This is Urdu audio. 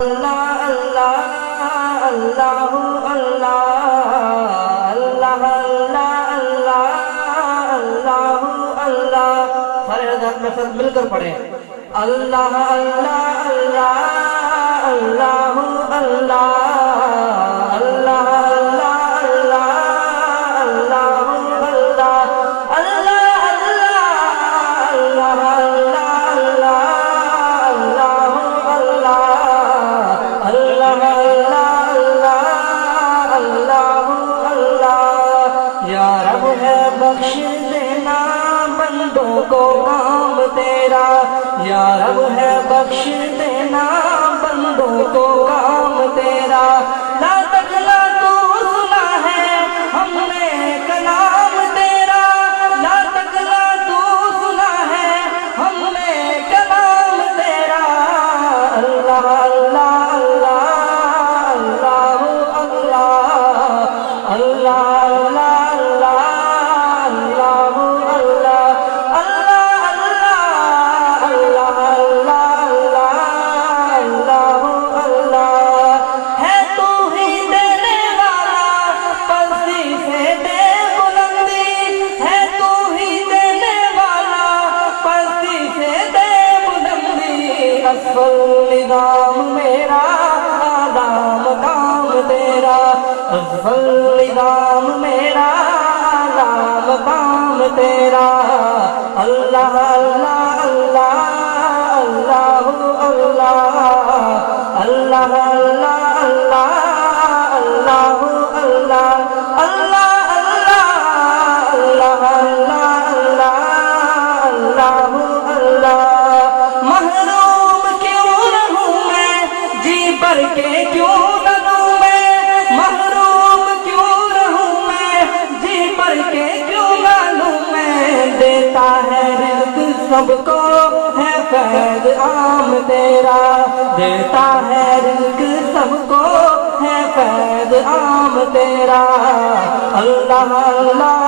اللہ اللہ اللہ اللہ اللہ اللہ اللہ اللہ سارے حضرات میرے ساتھ مل کر پڑھیں اللہ اللہ اللہ اللہ اللہ بخش دینا بندوں کو کام تیرا یا رب ہے بخش دینا بندوں کو کام تیرا لا تکلا تو سنا ہے ہم نے کلام تیرا لا تکلا تو سنا ہے ہم نے کلام تیرا اللہ اللہ اللہ اللہ اللہ نظام میرا اعلیٰ مقام تیرا افضل نظام میرا اعلیٰ مقام تیرا اللہ اللہ اللہ اللہ اللہ اللہ اللہ اللہ اللہ اللہ اللہ اللہ اللہ اللہ بھر کے کیوں نہ دوں میں محروم کیوں رہوں میں جی بھر کے کیوں نہ لوں میں دیتا ہے رزق سب کو ہے فیض عام تیرا دیتا ہے رزق سب کو ہے فیض عام تیرا اللہ اللہ